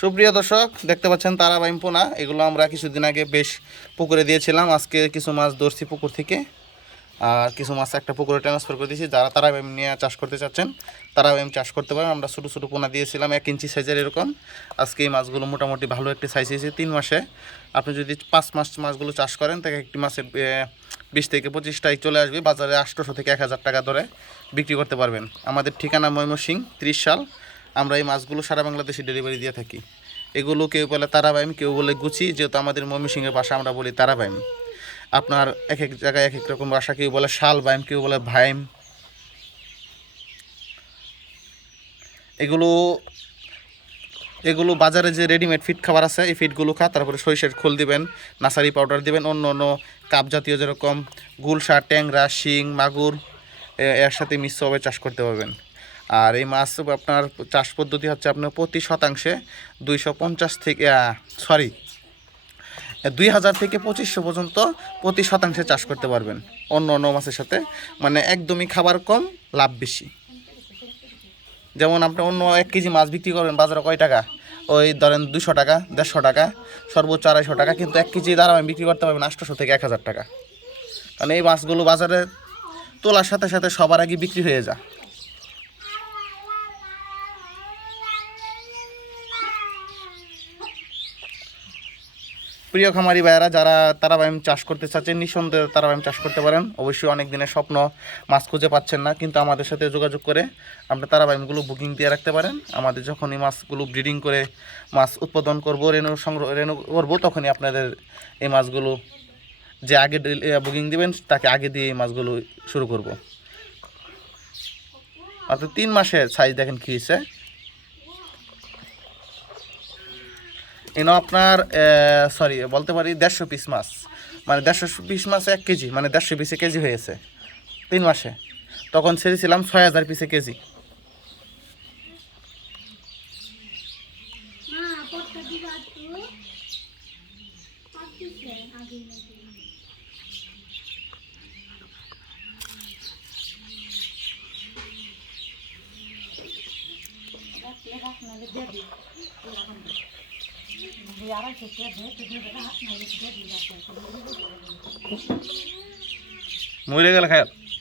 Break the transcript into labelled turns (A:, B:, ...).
A: সুপ্রিয় দর্শক, দেখতে পাচ্ছেন তারা বাইম পোনা। এগুলো আমরা কিছুদিন আগে বেশ পুকুরে দিয়েছিলাম। আজকে কিছু মাছ ধরছি পুকুর থেকে। আর কিছু মাছ একটা পুকুরে ট্রান্সফার করে দিয়েছি। যারা তারা বাইম নিয়ে চাষ করতে চাচ্ছেন তারা বাইম চাষ করতে পারেন। আমরা ছোটো ছোটো পোনা দিয়েছিলাম, এক ইঞ্চি সাইজের এরকম। আজকে এই মাছগুলো মোটামুটি ভালো একটি সাইজ হয়েছে তিন মাসে। আপনি যদি পাঁচ মাস মাছগুলো চাষ করেন তাকে একটি মাসের বিশ থেকে পঁচিশটাই চলে আসবে। বাজারে আটশোশো থেকে এক হাজার টাকা ধরে বিক্রি করতে পারবেন। আমাদের ঠিকানা ময়মনসিং ত্রিশ সাল আমরা এই মাছগুলো সারা বাংলাদেশে ডেলিভারি দিয়ে থাকি। এগুলো কেউ বলে তারাবাইম, কেউ বলে গুচি, যেহেতু আমাদের ময়মনসিংহের ভাষা আমরা বলি তারাবাইম। আপনার এক এক জায়গায় এক এক রকম ভাষা, কেউ বলে শাল বাইম কেউ বলে ভাইম। এগুলো এগুলো বাজারে যে রেডিমেড ফিট খাবার আছে, এই ফিটগুলো খা, তারপরে সরিষার খোল দিবেন, নাসারি পাউডার দিবেন, অন্য অন্য কাপ জাতীয় যেরকম গুলশা, ট্যাংরা, শিং, মাগুর এর সাথে মিশ্রভাবে চাষ করতে পারবেন। আর এই মাছ আপনার চাষ পদ্ধতি হচ্ছে আপনার প্রতি শতাংশে দুইশো পঞ্চাশ থেকে সরি দুই হাজার থেকে পঁচিশশো পর্যন্ত প্রতি শতাংশে চাষ করতে পারবেন অন্য অন্য মাছের সাথে। মানে একদমই খাবার কম, লাভ বেশি। যেমন আপনি অন্য এক কেজি মাছ বিক্রি করবেন বাজারে কয় টাকা? ওই ধরেন দুশো টাকা, দেড়শো টাকা, সর্বোচ্চ আড়াইশো টাকা, কিন্তু এক কেজি দ্বারা আমি বিক্রি করতে পারবেন আটশোশো থেকে এক হাজার টাকা। কারণ এই মাছগুলো বাজারে তোলার সাথে সাথে সবার আগে বিক্রি হয়ে যায়। প্রিয় খামারি ভাইয়েরা, যারা তারাবাইম চাষ করতে চাচ্ছেন, নিঃসন্দেহে তারাবাইম চাষ করতে পারেন। অবশ্যই অনেক দিনের স্বপ্ন, মাছ খুঁজে পাচ্ছেন না, কিন্তু আমাদের সাথে যোগাযোগ করে আপনি তারাবাইমগুলো বুকিং দিয়ে রাখতে পারেন। আমাদের যখন এই মাছগুলো ব্রিডিং করে মাছ উৎপাদন করব, রেণু সংগ্রহ, রেণু করব, তখনই আপনাদের এই মাছগুলো যে আগে বুকিং দিবেন, তাকে আগে দিয়ে এই মাছগুলো শুরু করব। মাত্র তিন মাসের সাইজ দেখেন কী হয়েছে। এনো আপনার সরি বলতে পারি দেড়শো পিস মাছ। মানে দেড়শো পিস মাছ এক কেজি মানে দেড়শো পিসে কেজি হয়েছে। তিন মাসে। তখন ছেড়েছিলাম ছয় হাজার পিসে কেজি।
B: নাকি
A: মরে গেল খায়।